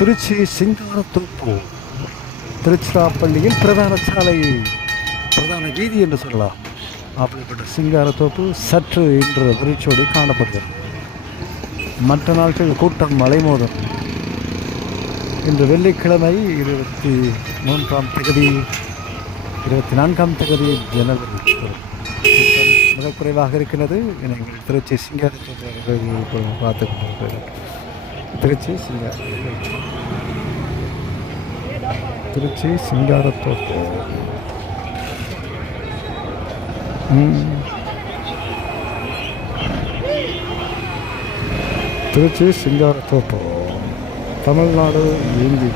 திருச்சி சிங்காரத்தோப்பு திருச்சிராப்பள்ளியின் பிரதான சாலை, பிரதான வீதி என்று சொல்லலாம். அப்படிப்பட்ட சிங்காரத்தோப்பு சற்று இன்று விரிச்சோடி காணப்படுகிறது. மற்ற நாட்கள் கூட்டம் மலைமோதும். இன்று வெள்ளிக்கிழமை 24ஆம் தேதி ஜனவரி. கூட்டம் மிக குறைவாக இருக்கிறது. நீங்கள் திருச்சி சிங்காரத்தோப்பு பார்த்து கொண்டிருக்கிறது. திருச்சி சிங்காரத்தோப்பு. திருச்சி சிங்காரத்தோப்பு தமிழ்நாடு இந்தி